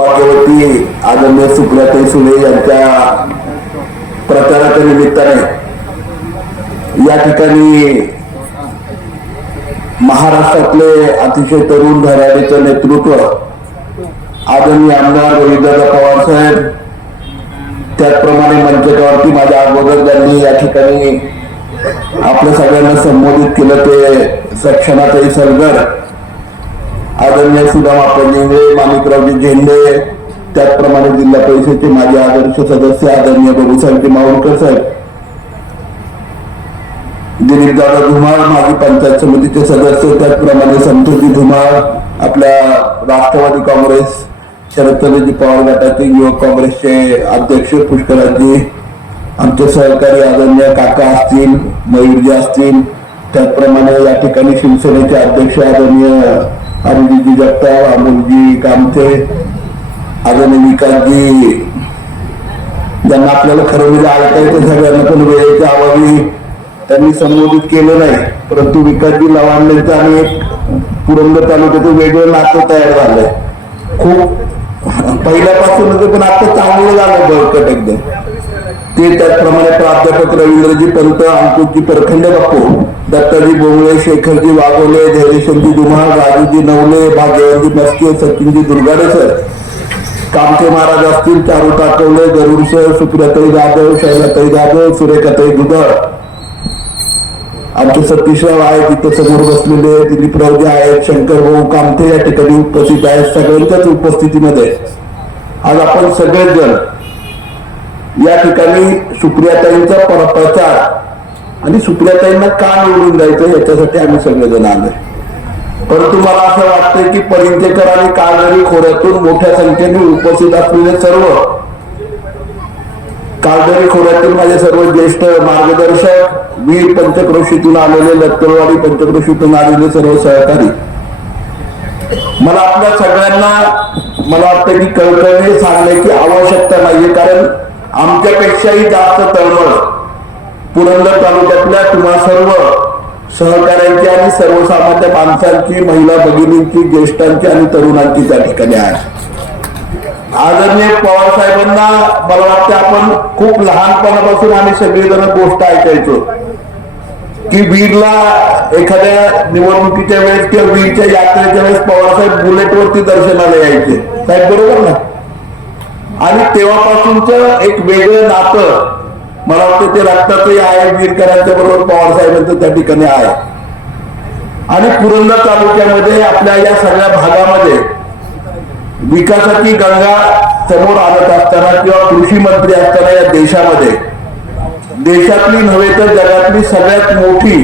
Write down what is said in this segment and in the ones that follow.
सौभाग्यवती आदरणीय सुप्रियाताई सुले यांच्या प्रचाराच्या निमित्ताने या ठिकाणी महाराष्ट्रातले अतिशय तरुण धडाडीचं नेतृत्व आदरणीय आमदार रोहितदादा पवार साहेब त्याचप्रमाणे मंचकावरती माझ्या अगोदर त्यांनी या ठिकाणी आपल्या सगळ्यांना संबोधित केलं ते सक्षमाताई सरगर आदरणीय सुदाम आपण माणिकरावजी झेंडे त्याचप्रमाणे जिल्हा परिषदेचे माजी आदर्श सदस्य आदरणीय बाबूसाहेब मावळकर साहेब दिलीपदादा धुमाळ माजी पंचायत समितीचे सदस्य त्याचप्रमाणे संतोषजी धुमाळ आपल्या राष्ट्रवादी काँग्रेस शरदचंद्रजी पवार गटाचे युवक काँग्रेसचे अध्यक्ष पुष्कराजी आमचे सहकारी आदरणीय काका असतील मयूरजी असतील त्याचप्रमाणे या ठिकाणी शिवसेनेचे अध्यक्ष आदरणीय अरुणजी जगताप अमोलजी कामते आदरणीय विकासजी ज्यांना आपल्याला खरं म्हणजे ऐकायचं सगळ्यांना पण वेळेच्या अभावी त्यांनी संबोधित केलं नाही. परंतु विकासजी लवांड्यांचं आणि एक पुरंदर तालुक्याचं वेगळं नातं तयार झालंय. खूप पहिल्यापासून पण आता चांगलं झालं बळकट एकदम. ते त्याचप्रमाणे प्राध्यापक रवींद्रजी पंत अंकुशजी परखंडे बापू दत्ताजी बोंगळे शेखरजी वाघोले धैर्यशनजी दुमाळ राजूजी नवले भाग्यवंती मस्के सचिनजी दुर्गाडे सर कामठे महाराज असतील चारू टाकवले गरुड सर सुप्रियाताई जाधव शैलाताई जाधव सुरेखाताई दुधळ आमचे सतीशराव आहेत तिथे समोर बसलेले दिलीपरावजी आहेत शंकर भाऊ कामठे या ठिकाणी उपस्थित आहेत सगळ्यांच्याच उपस्थितीमध्ये. आज आपण सगळेच जण या ठिकाणी सुप्रियाताईंचा प्रचार आणि सुप्रियाताईंना का निवडून जायचं याच्यासाठी आम्ही सगळेजण आलोय. परंतु मला असं वाटतंय की परिंचेकर आणि काळदरी खोऱ्यातून मोठ्या संख्येने उपस्थित असलेले सर्व काळदरी खोऱ्यातील माझे सर्व ज्येष्ठ मार्गदर्शक वीर पंचक्रोशीतून आलेले लक्करवाडी पंचक्रोशीतून आलेले सर्व सहकारी. मला आपल्या सगळ्यांना मला वाटतं की कळकळणे सांगण्याची आवश्यकता नाहीये कारण आमच्यापेक्षाही जास्त तळमळ. पुरंदर तालुक्यातल्या तुम्हा सर्व सहकाऱ्यांची आणि सर्वसामान्य माणसांची महिला भगिनींची ज्येष्ठांची आणि तरुणांची त्या ठिकाणी आहे. आदरणीय पवार साहेबांना मला वाटतं आपण खूप लहानपणापासून आम्ही सगळेजण गोष्ट ऐकायचो की बीडला एखाद्या निवडणुकीच्या वेळेस किंवा बीडच्या यात्रेच्या वेळेस पवारसाहेब बुलेटवरती दर्शनाला यायचे. साहेब बरोबर ना? आणि तेव्हापासूनच एक वेगळं नातं. मला वाटतं ते रक्ताचंही आहे वीरकरांच्या बरोबर पवार साहेबांचं त्या ठिकाणी आहे. आणि पुरंदर तालुक्यामध्ये आपल्या या सगळ्या भागामध्ये विकासाची गंगा समोर आणत असताना किंवा कृषी मंत्री असताना या देशामध्ये देशातली नव्हे तर जगातली सगळ्यात मोठी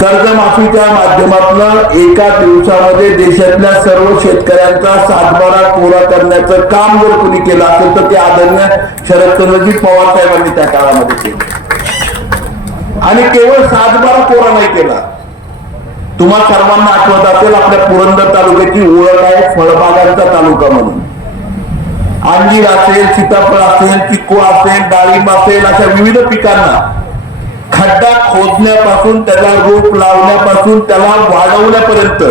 कर्जमाफीच्या माध्यमातून एका दिवसामध्ये देशातल्या सर्व शेतकऱ्यांचा सातबारा कोरा करण्याचं काम जर कोणी केलं असेल तर ते आदरणीय शरदचंद्रजी पवार साहेबांनी त्या काळामध्ये केलं. आणि केवळ सातबारा कोरा नाही केला. तुम्हा सर्वांना आठवत असेल आपल्या पुरंदर तालुक्याची ओळख आहे फळबागांचा तालुका म्हणून. अंजीर असेल सीताफळ असेल चिक्कू असेल डाळिंब असेल अशा विविध पिकांना खड्डा खोदण्यापासून त्याला रोप लावण्यापासून त्याला वाढवण्यापर्यंत.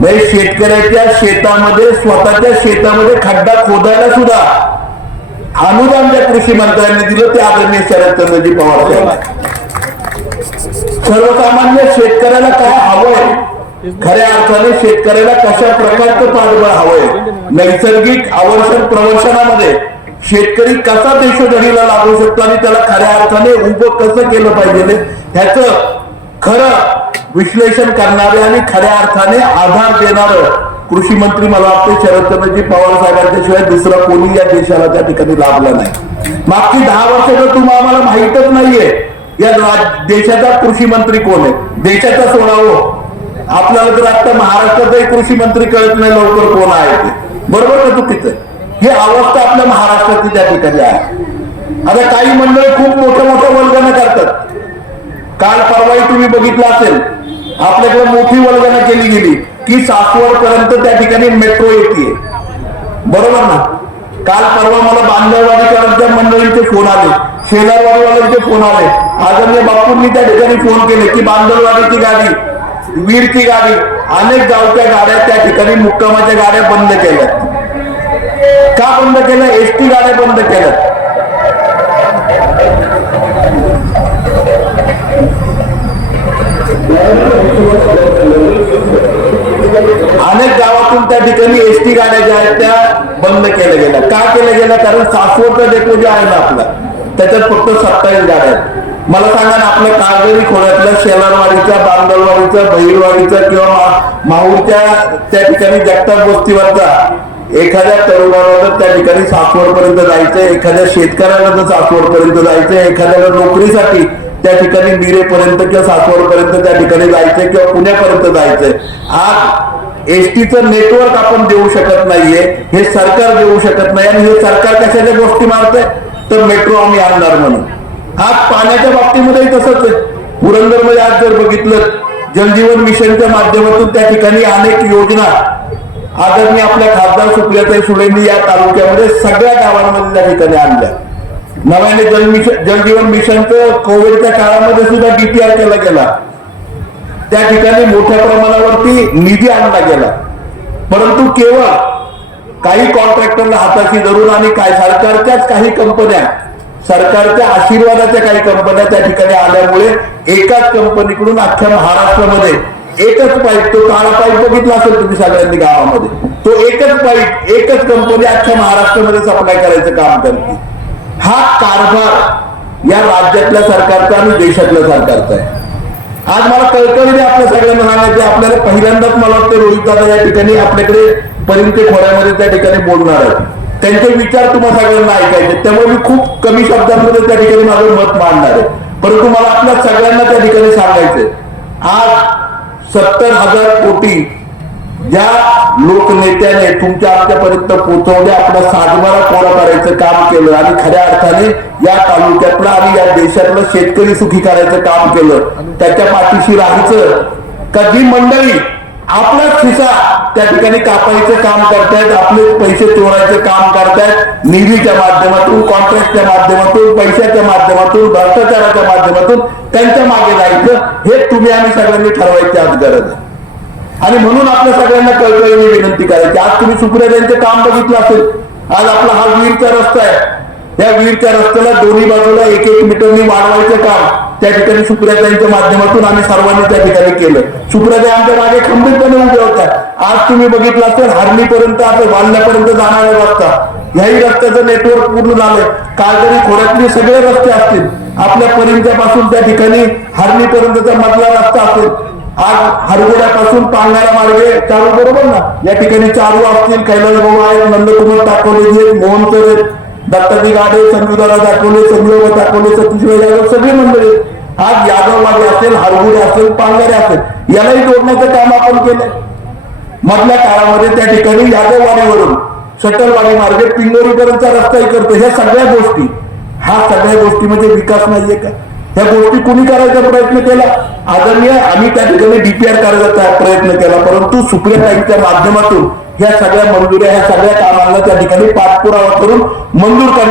म्हणजे शेतकऱ्याच्या शेतामध्ये स्वतःच्या शेतामध्ये खड्डा खोदायला सुद्धा अनुदान ज्या कृषी मंत्र्यांनी दिलं ते आदरणीय शरदचंद्रजी पवार साहेब सर्वसामान्य शेतकऱ्याला काय हवंय? खऱ्या अर्थाने शेतकऱ्याला कशा प्रकारचं पाठबळ हवंय? नैसर्गिक आवर्षण प्रवर्षणामध्ये. शेतकरी कसा देशधडीला लागू शकतो आणि त्याला खऱ्या अर्थाने उभं कसं केलं पाहिजे ह्याच खरं विश्लेषण करणारे आणि खऱ्या अर्थाने आधार देणार कृषी मंत्री मला वाटते शरदचंद्रजी पवार साहेबांच्या शिवाय दुसरा कोणी या देशाला त्या ठिकाणी लाभला नाही. मागची दहा वर्ष तर तुम्हाला आम्हाला माहीतच नाहीये. या देशाचा कृषी मंत्री कोण आहे? देशाचा सोडावं आपल्याला जर आता महाराष्ट्राचाही कृषी मंत्री कळत नाही लवकर कोण आहे ते. बरोबर का चुकीचं आहे? ही अवस्था आपल्या महाराष्ट्राची त्या ठिकाणी आहे. आता काही मंडळी खूप मोठ्या मोठ्या वल्गना करतात. काल परवाही तुम्ही बघितलं असेल आपल्याकडे मोठी वल्गना केली गेली. की सासवड पर्यंत त्या ठिकाणी मेट्रो येते. बरोबर ना? काल परवा मला बांधववाडीकरांच्या मंडळींचे फोन आले. शेजारवाडीवाल्यांचे फोन आले. आदरणीय बापूंनी त्या ठिकाणी फोन केले की बांधववाडीची गाडी वीरची गाडी अनेक गावच्या गाड्या त्या ठिकाणी मुक्कामाच्या गाड्या बंद केल्या केलं? एसटी गाड्या बंद केल्या अनेक गावातून त्या ठिकाणी एसटी गाड्या ज्या आहेत त्या बंद केल्या गेल्या. का केल्या गेल्या? कारण सासवडचा डेपो जे आहे ना आपला त्याच्यात फक्त सत्तावीस गाड्या आहेत. मला सांगा ना आपल्या काळगरी खोऱ्यातल्या शेलारवाडीच्या बांगलवाडीच्या बहिरवाडीचा किंवा माहूरच्या त्या ठिकाणी जगताप वस्तीवरचा एखाद्या तरुणाला तर त्या ठिकाणी सासवड पर्यंत जायचंय एखाद्या शेतकऱ्याला तर सासवड पर्यंत जायचंय एखाद्याला नोकरीसाठी त्या ठिकाणी मिरेपर्यंत किंवा सासवड पर्यंत त्या ठिकाणी जायचंय किंवा पुण्यापर्यंत जायचंय. आज एसटीचं नेटवर्क आपण देऊ शकत नाहीये हे सरकार देऊ शकत नाही आणि हे सरकार कशाच्या गोष्टी मारतंय? तर मेट्रो आम्ही आणणार म्हणून. आज पाण्याच्या बाबतीमध्येही तसंच आहे. पुरंदरमध्ये आज जर बघितलं जलजीवन मिशनच्या माध्यमातून त्या ठिकाणी अनेक योजना आदरणीय आपल्या खासदार सुप्रियाताई सुळेंनी या तालुक्यामध्ये सगळ्या गावांमध्ये त्या ठिकाणी आणल्या. नव्याने जल मिशन जलजीवन मिशनचं कोविडच्या काळामध्ये सुद्धा डीपीआर केला गेला. त्या ठिकाणी मोठ्या प्रमाणावरती निधी आणला गेला. परंतु केवळ काही कॉन्ट्रॅक्टरला हाताशी धरून आणि काय सरकारच्याच काही कंपन्या सरकारच्या आशीर्वादाच्या काही कंपन्या त्या ठिकाणी आल्यामुळे एकाच कंपनीकडून अख्ख्या महाराष्ट्रामध्ये एकच पाईप तो काळा पाईप बघितला असेल तुम्ही सगळ्यांनी गावामध्ये. तो एकच पाईप एकच कंपनी अख्ख्या महाराष्ट्रामध्ये सप्लाय करायचं काम करते. हा कारभार या राज्यातल्या सरकारचा आणि देशातल्या सरकारचा आहे. आज मला कळकळीने आपल्या सगळ्यांना सांगायचं आपल्याला पहिल्यांदाच मला वाटतं रोहित दादा या ठिकाणी आपल्याकडे परिंचे खोऱ्यामध्ये त्या ठिकाणी बोलणार आहेत. त्यांचे विचार तुम्हाला सगळ्यांना ऐकायचे त्यामुळे मी खूप कमी शब्दांमध्ये त्या ठिकाणी माझं मत मांडणार आहे. परंतु मला आपल्या सगळ्यांना त्या ठिकाणी सांगायचंय आज सत्तर हजार कोटी ज्या लोकनेत्याने तुमच्या आमच्यापर्यंत पोहोचवले आपला सातबारा कोरा करायचं काम केलं? आणि खऱ्या अर्थाने या तालुक्यातलं आणि या देशातलं शेतकरी सुखी करायचं काम केलं. त्याच्या पाठीशी राहायचं. का जी मंडळी? आपलाच खिसा त्या ठिकाणी कापायचं काम करतायत आपले पैसे चोरायचं काम करतायत निधीच्या माध्यमातून कॉन्ट्रॅक्टच्या माध्यमातून पैशाच्या माध्यमातून भ्रष्टाचाराच्या माध्यमातून त्यांच्या मागे जायचं हे तुम्ही आम्ही सगळ्यांनी ठरवायची आज गरज आहे. आणि म्हणून आपल्या सगळ्यांना कळकळीने विनंती करायची. आज तुम्ही सुप्रियांचं काम बघितलं असेल आज आपला हा वीरचा रस्ता आहे. या वीरच्या रस्त्याला दोन्ही बाजूला एक एक मीटरनी वाढवायचं काम त्या ठिकाणी सुप्रियाताईंच्या माध्यमातून आम्ही सर्वांनी त्या ठिकाणी केलं. सुप्रियाताई आमच्या मागे खंबीरपणे उभ्या होत्या. आज तुम्ही बघितलं असेल हरलीपर्यंत असं वाल्ल्यापर्यंत जाणारा रस्ता. ह्याही रस्त्याचं नेटवर्क पूर्ण झालंय. तरी खोऱ्यातले सगळे रस्ते असतील. आपल्या परिंच्यापासून त्या ठिकाणी हरलीपर्यंतचा मधला रस्ता असेल. आज हरगोड्यापासून पांगारा मार्गे चालू बरोबर ना? या ठिकाणी चारू असतील कैलास भाऊ आहेत नंदकुमार दाखवले आहेत मोहन आहेत. दत्ताजी गाडे संजूदारा दाखवले संजय दाखवले सतीश जाधव सगळी मंडळी. आज यादववाडी असेल हरगुडे असेल पांगरे असेल यालाही जोडण्याचं काम आपण केलंय. मधल्या काळामध्ये त्या ठिकाणी यादववाडीवरून सटलवाडी मार्गे पिंगोरीपर्यंतचा रस्ताही करतो. ह्या सगळ्या गोष्टी हा सगळ्या गोष्टी म्हणजे विकास नाहीये का? ह्या गोष्टी कुणी करायचा प्रयत्न केला? आदरणीय आम्ही त्या ठिकाणी डीपीआर करायचा प्रयत्न केला परंतु सुप्रियाताईंच्या माध्यमातून ह्या सगळ्या मंजुऱ्या ह्या सगळ्या कामांना त्या ठिकाणी पाठपुरावा करून मंजूर करण्यात